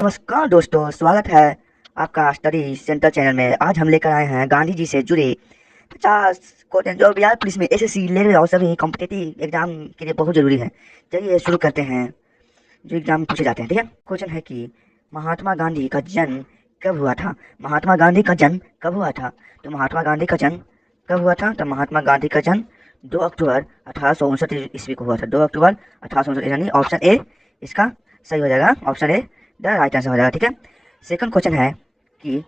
नमस्कार दोस्तों, स्वागत है आपका स्टडी सेंटर चैनल में। आज हम लेकर आए हैं गांधी जी से जुड़े 50 क्वेश्चन जो बिहार पुलिस में एसएससी रेलवे और सभी कॉम्पिटिटिव एग्जाम के लिए बहुत जरूरी है। चलिए शुरू करते हैं जो एग्जाम में पूछे जाते हैं। ठीक है, क्वेश्चन है कि महात्मा गांधी का जन्म कब हुआ था। महात्मा गांधी का जन्म कब हुआ था? तो महात्मा गांधी का जन्म कब हुआ था? तो महात्मा गांधी का जन्म 2 अक्टूबर 1859 ईस्वी को हुआ था। 2 अक्टूबर 1859 यानी ऑप्शन ए इसका सही हो जाएगा। Option A the right answer हो जाएगा। ठीक है, सेकंड क्वेश्चन है कि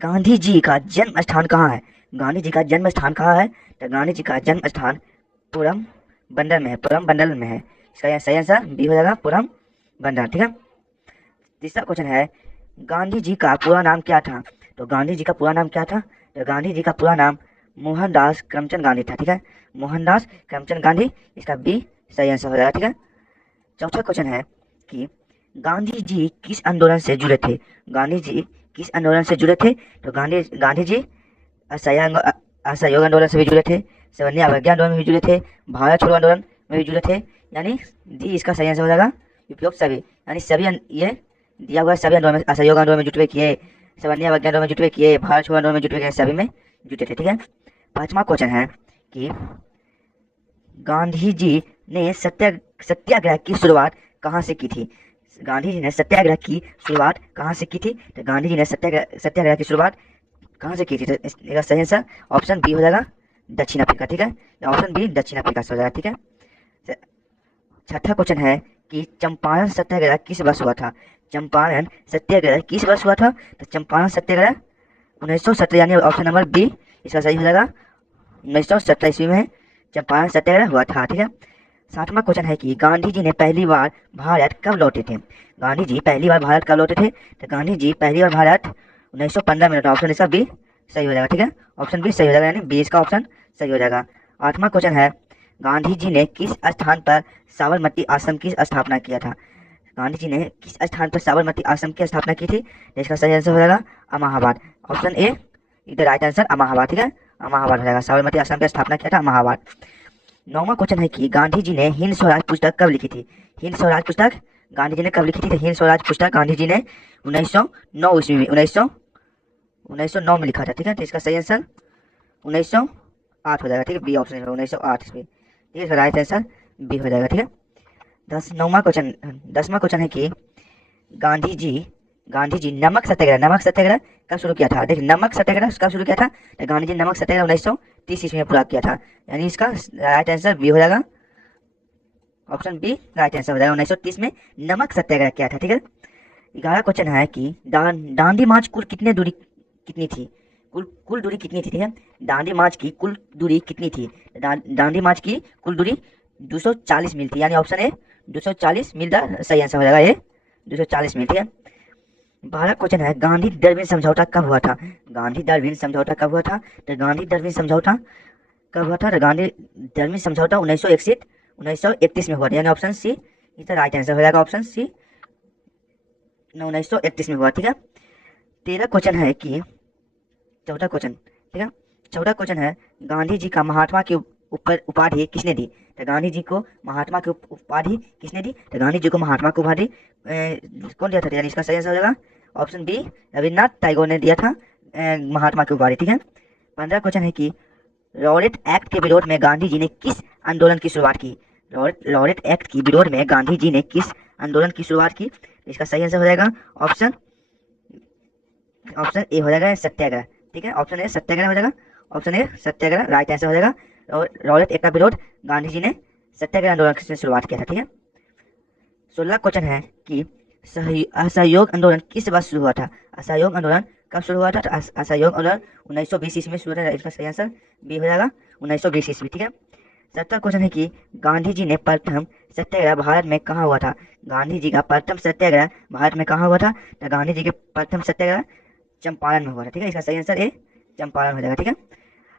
गांधी जी का जन्म स्थान कहाँ है। गांधी जी का जन्म स्थान कहाँ है? तो गांधी जी का जन्म स्थान पुरम बंदर में है। पुरम बंदर में है, इसका सही आंसर बी हो जाएगा, पुरम बंदर। ठीक है, तीसरा क्वेश्चन है गांधी जी का पूरा नाम क्या था। तो गांधी जी का पूरा नाम क्या था? तो गांधी जी का पूरा नाम मोहनदास करमचंद गांधी था। ठीक है, मोहनदास करमचंद गांधी, इसका बी सही आंसर हो जाएगा। ठीक है, चौथा क्वेश्चन है कि गांधी जी किस आंदोलन से जुड़े थे। गांधी जी किस आंदोलन से जुड़े थे? तो गांधी जी असहयोग आंदोलन से भी जुड़े थे, सवर्णीय अवज्ञा आंदोलन में भी जुड़े थे, भारत छोड़ो आंदोलन में भी जुड़े थे, यानी डी इसका सही आंसर हो जाएगा। उपयुक्त सभी, यानी सभी ये दिया हुआ सभी आंदोलन में, असहयोग आंदोलन में जुटवे किए, सवर्णीय अवज्ञा आंदोलन में जुटवे किए, भारत छोड़ो आंदोलन में जुटवे किए, सभी में जुटे थे। ठीक है, पांचवा क्वेश्चन है कि गांधी जी ने सत्याग्रह की शुरुआत कहाँ से की थी। गांधी जी ने सत्याग्रह की शुरुआत कहाँ से की थी? तो गांधी जी ने सत्याग्रह की शुरुआत कहाँ से की थी? तो इसका सही आंसर ऑप्शन बी हो जाएगा, दक्षिण अफ्रीका। ठीक है, ऑप्शन बी दक्षिण अफ्रीका से हो जाएगा। ठीक है, छठा क्वेश्चन है कि चंपारण सत्याग्रह किस वर्ष हुआ था। चंपारण सत्याग्रह किस वर्ष हुआ था? तो चंपारण सत्याग्रह 1917 यानी ऑप्शन नंबर बी इसका सही हो जाएगा। 1917 ईस्वी में चंपारण सत्याग्रह हुआ था। ठीक है, सातवां क्वेश्चन है कि गांधी जी ने पहली बार भारत कब लौटे थे। गांधी जी पहली बार भारत कब लौटे थे? तो गांधी जी पहली बार भारत 1915 में लौटा। ऑप्शन इसका बी सही हो जाएगा। ठीक है, ऑप्शन बी सही हो जाएगा, यानी बी इसका ऑप्शन सही हो जाएगा। आठवां क्वेश्चन है गांधी जी ने किस स्थान पर साबरमती आश्रम की स्थापना किया था। गांधी जी ने किस स्थान पर साबरमती आश्रम की स्थापना की थी? तो इसका सही आंसर हो जाएगा अमाहाबाद। ऑप्शन ए इधर राइट आंसर अमाहाबाद। ठीक है, अमाहाबाद हो जाएगा, साबरमती आश्रम की स्थापना किया था अमाहाबाद। नौवां क्वेश्चन है कि गांधी जी ने हिंद स्वराज पुस्तक कब लिखी थी। हिंद स्वराज पुस्तक गांधी जी ने कब लिखी थी? तो हिंद स्वराज पुस्तक गांधी जी ने 1909 ईस्वी में 1909 में लिखा था। ठीक है, तो इसका सही आंसर 1908 हो जाएगा। ठीक है, बी ऑप्शन 1908 ईस्वी। ठीक है, राइट आंसर बी हो जाएगा। ठीक है, 10वां क्वेश्चन है कि गांधी जी नमक सत्याग्रह कब शुरू किया था। देखिए, नमक सत्याग्रह कब शुरू किया था? तो गांधी जी नमक सत्याग्रह 1930 ईस्वी में पूरा किया था, यानी इसका राइट आंसर बी हो जाएगा। ऑप्शन बी राइट आंसर हो जाएगा, 1930 में नमक सत्याग्रह किया था। ठीक है, 11वां क्वेश्चन है कि दांडी मार्च कुल कितनी थी। कुल दूरी कितनी थी? ठीक है, दांडी मार्च की कुल दूरी कितनी थी? दांडी मार्च की कुल दूरी 240 मील थी, यानी ऑप्शन ए 240 मील द सही आंसर हो जाएगा, ये 240 मील। ठीक है, 12वां क्वेश्चन है गांधी डरविन समझौता कब हुआ था। गांधी डरविन समझौता कब हुआ था? तो गांधी डरविन समझौता कब हुआ था? तो गांधी डरविन समझौता 1931 में हुआ था, यानी ऑप्शन सी इसका राइट आंसर हो जाएगा। ऑप्शन सी 1931 में हुआ। ठीक है, 13 क्वेश्चन है कि चौथा क्वेश्चन। ठीक है, चौथा क्वेश्चन है गांधी जी का महात्मा की ऊपर उपाधि किसने दी। तो गांधी जी को महात्मा की उपाधि किसने दी? तो गांधी जी को महात्मा की उपाधि कौन दिया था? यानी इसका सही आंसर हो जाएगा ऑप्शन बी रविन्द्रनाथ टैगोर ने दिया था महात्मा की उपाधि। ठीक है, 15 क्वेश्चन है कि रॉलेट एक्ट के विरोध में गांधी जी ने किस आंदोलन की शुरुआत की। रॉलेट एक्ट के विरोध में गांधी जी ने किस आंदोलन की शुरुआत की? इसका सही आंसर हो जाएगा ऑप्शन ए हो जाएगा सत्याग्रह। ठीक है, ऑप्शन ए सत्याग्रह हो जाएगा, option A Satyagraha right answer हो जाएगा। रॉलेट एक्ट का विरोध गांधी जी ने सत्याग्रह आंदोलन से शुरुआत किया था। ठीक है, 16 क्वेश्चन है कि असहयोग आंदोलन किस वर्ष शुरू हुआ था। असहयोग आंदोलन कब शुरू हुआ था? तो असहयोग आंदोलन 1920 ईस्वी में शुरू हुआ था, इसका सही आंसर बी हो जाएगा 1920 ईस्वी। ठीक है, 17 क्वेश्चन है कि गांधी जी ने प्रथम सत्याग्रह भारत में कहाँ हुआ था। गांधी जी का प्रथम सत्याग्रह भारत में कहाँ हुआ था? तो गांधी जी के प्रथम सत्याग्रह चंपारण में हुआ था। ठीक है, इसका सही आंसर ए चंपारण हो जाएगा। ठीक है,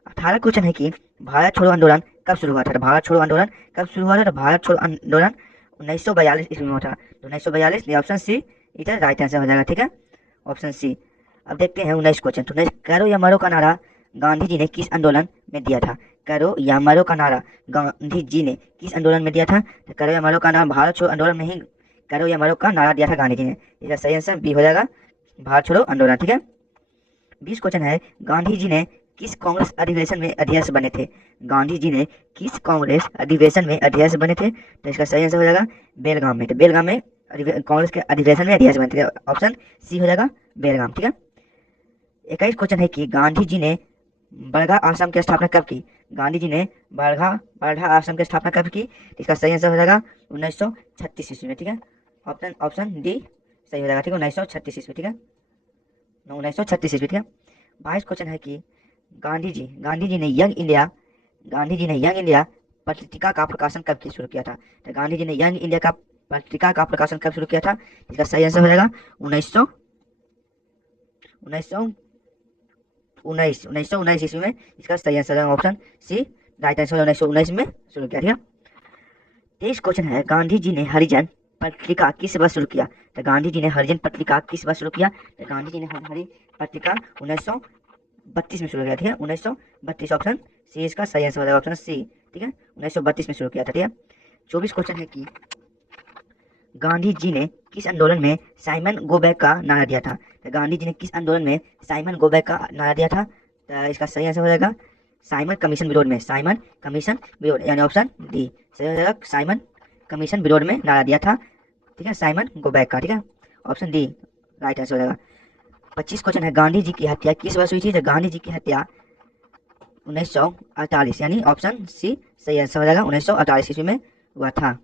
18 क्वेश्चन है कि भारत छोड़ो आंदोलन कब शुरू हुआ था। तो भारत छोड़ो आंदोलन कब शुरू हुआ था? तो भारत छोड़ो आंदोलन 1942 ईस्वी में हुआ था। तो 1942 ऑप्शन सी इधर राइट आंसर हो जाएगा। ठीक है, ऑप्शन सी। अब देखते हैं 19 क्वेश्चन। तो करो या मरो का नारा गांधी जी ने किस आंदोलन में दिया था। करो या मरो का नारा गांधी जी ने किस आंदोलन में दिया था? तो करो या मरो का नारा भारत छोड़ो आंदोलन में ही करो या मरो का नारा दिया था गांधी जी ने। इसका सही आंसर बी हो जाएगा, भारत छोड़ो आंदोलन। ठीक है, 20 क्वेश्चन है, गांधी जी ने किस कांग्रेस अधिवेशन में अध्यक्ष बने थे? गांधी जी ने किस कांग्रेस अधिवेशन में अध्यक्ष बने थे? तो इसका सही आंसर हो जाएगा बेलगाम में। तो बेलगाम में कांग्रेस के अधिवेशन में अध्यक्ष बने थे, ऑप्शन सी हो जाएगा बेलगाम। ठीक है, 21 क्वेश्चन है कि गांधी जी ने बरगा आश्रम की स्थापना कब की? गांधी जी ने बरगा आश्रम की स्थापना कब की? इसका सही आंसर हो जाएगा 1936 ईस्वी में। ठीक है, ऑप्शन डी सही हो जाएगा। ठीक है, 1936 ईस्वी। ठीक है, 1936 ईस्वी। ठीक है, 22 क्वेश्चन है कि गांधी जी ने यंग इंडिया पत्रिका का प्रकाशन कब शुरू किया था? तो गांधी जी ने यंग इंडिया का पत्रिका का प्रकाशन कब शुरू किया था? इसका सही आंसर हो जाएगा 1919 ईस्वी में। इसका सही आंसर है ऑप्शन सी, राइट आंसर 1919 में शुरू किया। ठीक है, 23 क्वेश्चन है, गांधी जी ने हरिजन पत्रिका किस वर्ष शुरू किया? तो गांधी जी ने हरिजन पत्रिका किस वर्ष शुरू किया? तो गांधी जी ने हरिजन पत्रिका 1932 में शुरू किया। ठीक है, 1932 ऑप्शन सी इसका सही आंसर हो जाएगा, ऑप्शन सी। ठीक है, 1932 में शुरू किया था। ठीक है, 24 क्वेश्चन है कि गांधी जी ने किस आंदोलन में साइमन गोबैक का नारा दिया था? तो गांधी जी ने किस आंदोलन में साइमन गोबैक का नारा दिया था? तो इसका सही आंसर हो जाएगा साइमन कमीशन विरोध में, साइमन कमीशन विरोध, यानी ऑप्शन डी सही हो जाएगा, साइमन कमीशन विरोध में नारा दिया था। ठीक है, साइमन गोबैक का। ठीक है, ऑप्शन डी राइट आंसर हो जाएगा। 25 क्वेश्चन है, गांधी जी की हत्या किस वर्ष हुई थी? तो गांधी जी की हत्या 1948, यानी ऑप्शन सी सही आंसर हो जाएगा, 1948 ईस्वी में हुआ था।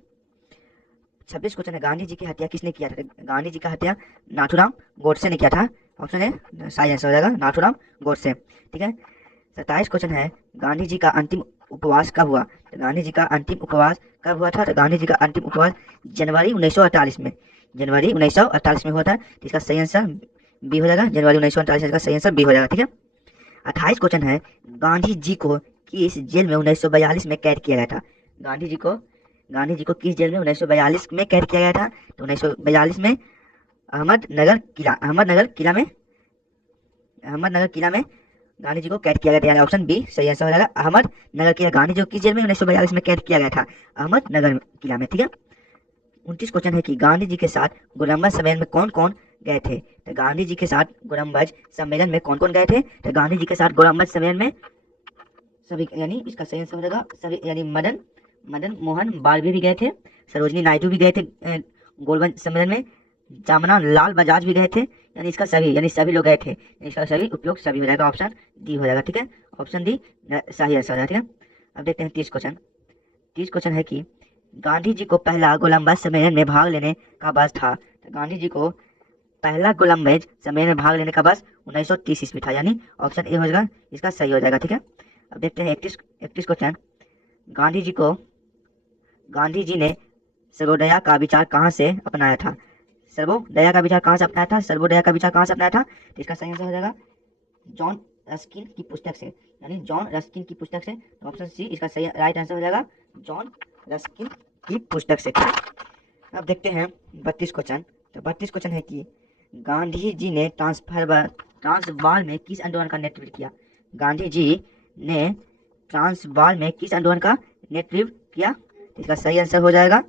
26 क्वेश्चन है, गांधी जी की हत्या किसने किया था? गांधी जी का हत्या नाथूराम गोडसे ने किया था, ऑप्शन ए सही आंसर हो जाएगा, नाथूराम गोडसे। ठीक है, 27 क्वेश्चन है, गांधी जी का अंतिम उपवास कब हुआ? तो गांधी जी का अंतिम उपवास कब हुआ था? तो गांधी जी का अंतिम उपवास जनवरी 1948 में, जनवरी 1948 में हुआ था। तो इसका सही आंसर बी हो जाएगा, जनवरी 1948 का सही आंसर बी हो जाएगा। ठीक है, 28 क्वेश्चन है, गांधी जी को किस जेल में 1942 में कैद किया गया था? गांधी जी को किस जेल में 1942 में कैद किया गया था? तो 1942 में अहमदनगर किला में गांधी जी को कैद किया गया था, ऑप्शन बी सही आंसर हो जाएगा, अहमदनगर किला। गांधी जी को किस जेल में 1942 में कैद किया गया था? अहमदनगर किला में। ठीक है, 29 क्वेश्चन है कि गांधी जी के साथ गोलम्बज सम्मेलन में कौन कौन गए थे? तो गांधी जी के साथ गोलम्बज सम्मेलन में कौन कौन गए थे? तो गांधी जी के साथ गोलम्बज सम्मेलन में सभी, यानी इसका सही आंसर हो जाएगा सभी, यानी मदन मोहन मालवीय भी गए थे, सरोजनी नायडू भी गए थे गोलबंज सम्मेलन में, जामना लाल बजाज भी गए थे, यानी इसका सभी, यानी सभी लोग गए थे, इसका सभी उपयोग सभी हो जाएगा, ऑप्शन डी हो जाएगा। ठीक है, ऑप्शन डी सही आंसर हो जाएगा। ठीक है, अब देखते हैं 30 क्वेश्चन है कि गांधी जी को पहला गोलम्बज सम्मेलन में भाग लेने का बस था? तो गांधी जी को पहला गोलम्बज सम्मेलन में भाग लेने का बस 1930 ईस्वी था, यानी ऑप्शन ए हो जाएगा, इसका सही हो जाएगा। ठीक है, अब देखते हैं 31 क्वेश्चन, गांधी जी ने सर्वोदया का विचार कहाँ से अपनाया था? सर्वोदया का विचार कहाँ से अपनाया था? तो इसका सही आंसर हो जाएगा जॉन रस्किन की पुस्तक से, यानी जॉन रस्किन की पुस्तक से, तो ऑप्शन सी इसका सही राइट आंसर हो जाएगा, जॉन रस्किन की पुस्तक से। अब देखते हैं 32 क्वेश्चन। तो 32 क्वेश्चन है कि गांधी जी ने ट्रांसवाल में किस आंदोलन का नेतृत्व किया? गांधी जी ने ट्रांसवाल में किस आंदोलन का नेतृत्व किया? तो इसका सही आंसर हो जाएगा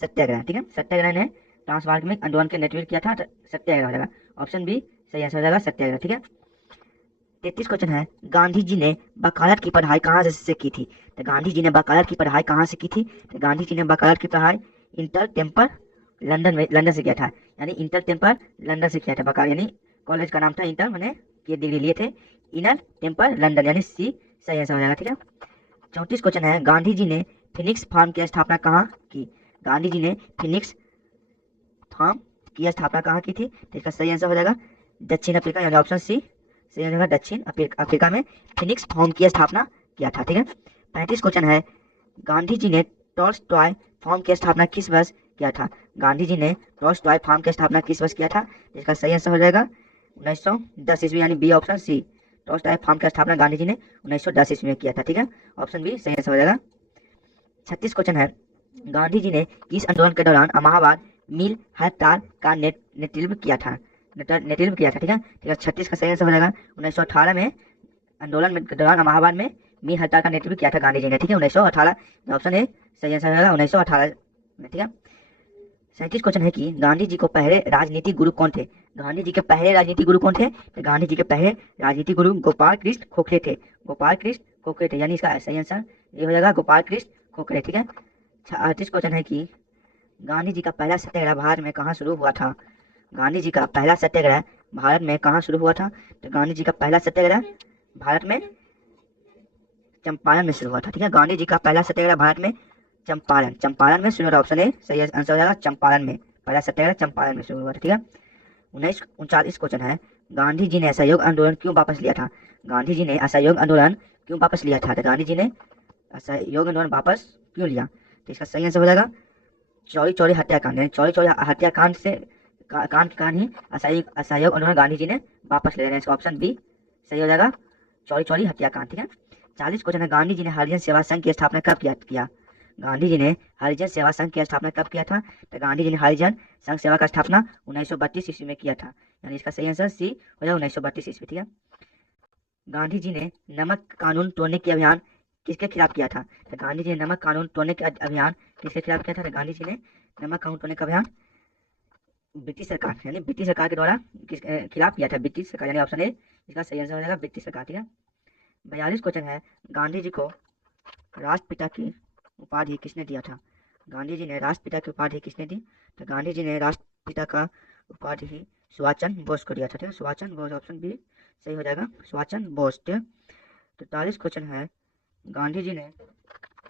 सत्याग्रह। ठीक है, सत्याग्रह ने ट्रांसवाल में आंदोलन का नेतृत्व किया था, तो सत्याग्रह हो जाएगा, ऑप्शन बी सही आंसर हो जाएगा, सत्याग्रह। ठीक है, 33 क्वेश्चन है, गांधी जी ने वकालत की पढ़ाई कहाँ से की थी? तो गांधी जी ने वकालत की पढ़ाई कहाँ से की थी? तो गांधी जी ने वकालत की पढ़ाई इंटर टेम्पर लंदन से किया था, यानी इंटर टेम्पर लंदन से किया था वकालत, यानी कॉलेज का नाम था इंटर, मैंने ये डिग्री लिए थे, इनर टेम्पर लंदन, यानी सी सही आंसर हो जाएगा। ठीक है, 34 क्वेश्चन है, गांधी जी ने फिनिक्स फार्म की स्थापना कहाँ की? गांधी जी ने फिनिक्स फार्म की स्थापना कहाँ की थी? तो इसका सही आंसर हो जाएगा दक्षिण अफ्रीका, यानी ऑप्शन सी सही हो जाएगा, दक्षिण अफ्रीका में फिनिक्स फार्म की स्थापना किया था। ठीक है, 35 क्वेश्चन है, गांधी जी ने टॉल्स्टॉय फार्म की स्थापना किस वर्ष किया था? गांधी जी ने टॉल्स्टॉय फार्म की स्थापना किस वर्ष किया था? इसका सही आंसर हो जाएगा 1910 ईस्वी, यानी B option C, Tolstoy farm की स्थापना गांधी जी ने 1910 ईस्वी में किया था। ठीक है, ऑप्शन बी सही आंसर हो जाएगा। 36 क्वेश्चन है, गांधी जी ने किस आंदोलन के दौरान इलाहाबाद मिल हड़ताल का नेतृत्व किया था? ठीक है, 36 का सही आंसर हो जाएगा 1918 में आंदोलन के दौरान इलाहाबाद में मिल हड़ताल का नेतृत्व किया था गांधी जी ने। ठीक है, 1918 ऑप्शन ए सही आंसर हो जाएगा, 1918 में। ठीक है, 37 क्वेश्चन है कि गांधी जी को पहले राजनीतिक गुरु कौन थे। गांधी जी के पहले राजनीतिक गुरु कौन थे। तो गांधी जी के पहले राजनीतिक गुरु गोपाल कृष्ण खोखले थे। गोपाल कृष्ण खोखले थे, यानी इसका सही आंसर ये हो जाएगा गोपाल कृष्ण खोखले। ठीक है। 38 क्वेश्चन है कि गांधी जी का पहला सत्याग्रह भारत में कहाँ शुरू हुआ था। गांधी जी का पहला सत्याग्रह भारत में कहाँ शुरू हुआ था। तो गांधी जी का पहला सत्याग्रह भारत में चंपारण में शुरू हुआ था। ठीक है। गांधी जी का पहला सत्याग्रह भारत में चंपारण में शुरू हुआ। ऑप्शन ए सही आंसर हो जाएगा, चंपारण में। पहला सत्याग्रह चंपारण में शुरू हुआ था। ठीक है। 39 क्वेश्चन है, गांधी जी ने असहयोग आंदोलन क्यों वापस लिया था। गांधी जी ने असहयोग आंदोलन क्यों वापस लिया था। तो गांधी जी ने असहयोग आंदोलन वापस क्यों लिया। तो इसका सही आंसर हो जाएगा चौरी चौरी हत्याकांड, यानी चौरी चौरी हत्याकांड से कांड के कारण ही असहयोग आंदोलन गांधी जी ने वापस ले लिया। इसका ऑप्शन बी सही हो जाएगा, चौरी चौरी हत्याकांड। ठीक है। 40 क्वेश्चन है, गांधी जी ने हरिजन सेवा संघ की स्थापना कब किया। गांधी जी ने हरिजन सेवा संघ की स्थापना कब किया था। तो गांधी जी ने हरिजन संघ सेवा का स्थापना 1932 ईस्वी में किया था, यानी इसका सही आंसर सी हो जाएगा 1932 ईस्वी। ठीक है। गांधी जी ने नमक कानून तोड़ने के अभियान किसके खिलाफ किया था। तो गांधी जी ने नमक कानून तोड़ने के अभियान किसके खिलाफ किया था। तो गांधी जी ने नमक कानून तोड़ने का अभियान ब्रिटिश सरकार, यानी ब्रिटिश सरकार के द्वारा किस खिलाफ किया था। ब्रिटिश सरकार, यानी ऑप्शन ए इसका सही आंसर हो जाएगा ब्रिटिश सरकार। ठीक है। 42 क्वेश्चन है, गांधी जी को राष्ट्रपिता की उपाधि किसने दिया था। गांधी जी ने राष्ट्रपिता की उपाधि किसने दी। तो गांधी जी ने राष्ट्रपिता का उपाधि सुभाष चंद्र बोस को दिया था। ठीक है। सुभाष चंद्र बोस, ऑप्शन बी सही हो जाएगा, सुभाष चंद्र बोस। 43 क्वेश्चन है, गांधी जी ने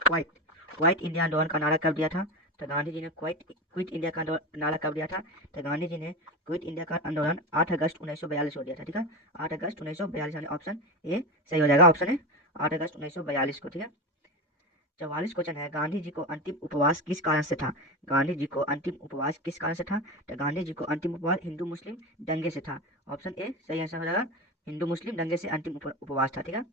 क्वाइट इंडिया आंदोलन का नारा कब दिया था। तो गांधी जी ने क्विट इंडिया का नारा कब दिया था। तो गांधी जी ने क्विट इंडिया का आंदोलन 8 अगस्त 1942 को दिया था। ठीक है। 8 अगस्त 1942, यानी ऑप्शन ए सही हो जाएगा, ऑप्शन ए 8 अगस्त 1942 को। ठीक है। 44 क्वेश्चन है, गांधी जी को अंतिम उपवास किस कारण से था। गांधी जी को अंतिम उपवास किस कारण से था। तो गांधी जी को अंतिम उपवास हिंदू मुस्लिम दंगे से था। ऑप्शन ए सही आंसर हो जाएगा, हिंदू मुस्लिम दंगे से अंतिम उपवास था। ठीक है।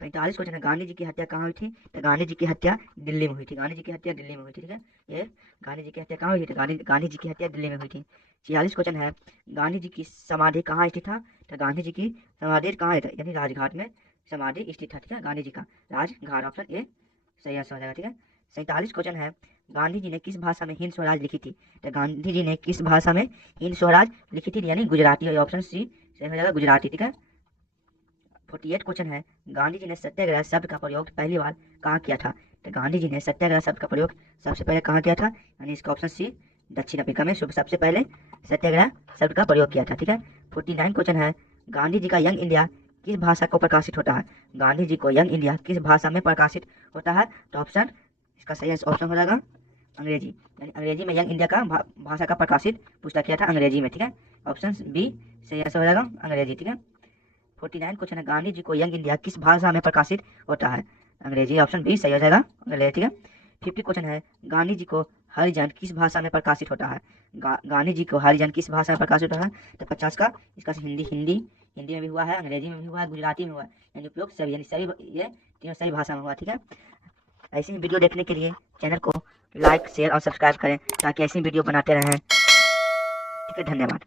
45 क्वेश्चन है, गांधी जी की हत्या कहाँ हुई थी। तो गांधी जी की हत्या दिल्ली में हुई थी। गांधी जी की हत्या दिल्ली में हुई थी। ठीक है। ये गांधी जी की हत्या कहाँ हुई थी। गांधी जी की हत्या दिल्ली में हुई थी। 46 क्वेश्चन है, गांधी जी की समाधि कहाँ स्थित था। तो गांधी जी की समाधि कहाँ है, यानी राजघाट में समाधि स्थित था। ठीक है। गांधी जी का राजघाट, ऑप्शन ए सही आंसर हो जाएगा। ठीक है। 47 क्वेश्चन है, गांधी जी ने किस भाषा में हिंद स्वराज लिखी थी। तो गांधी जी ने किस भाषा में हिंद स्वराज लिखी थी, यानी गुजराती, ऑप्शन सी सही हो जाएगा, गुजराती। ठीक है। 48 क्वेश्चन है, गांधी जी ने सत्याग्रह शब्द का प्रयोग पहली बार कहाँ किया था। तो गांधी जी ने सत्याग्रह शब्द का प्रयोग सबसे पहले कहाँ किया था, यानी इसका ऑप्शन सी दक्षिण अफ्रीका में सबसे पहले सत्याग्रह शब्द का प्रयोग किया था। ठीक है। 49 क्वेश्चन है, गांधी जी का यंग इंडिया किस भाषा को प्रकाशित होता है। गांधी जी को यंग इंडिया किस भाषा में प्रकाशित होता है। तो ऑप्शन इसका सही ऑप्शन हो जाएगा अंग्रेजी, यानी अंग्रेजी में यंग इंडिया का भाषा का प्रकाशित पुस्तक किया था अंग्रेजी में। ठीक है। ऑप्शन बी सही आंसर हो जाएगा अंग्रेजी। ठीक है। 49 क्वेश्चन है, गांधी जी को यंग इंडिया किस भाषा में प्रकाशित होता है। अंग्रेजी, ऑप्शन बी सही हो जाएगा अंग्रेजी। ठीक है। 50 क्वेश्चन है, गांधी जी को हरिजन किस भाषा में प्रकाशित होता है। गांधी जी को हरिजन किस भाषा में प्रकाशित होता है। तो 50 का इसका हिंदी में भी हुआ है, अंग्रेजी में भी हुआ है, गुजराती में हुआ है, यानी उपयोग सभी, यानी सही, ये तीनों सही भाषा में हुआ। ठीक है। ऐसी ही वीडियो देखने के लिए चैनल को लाइक शेयर और सब्सक्राइब करें ताकि ऐसी वीडियो बनाते रहें। ठीक है। धन्यवाद।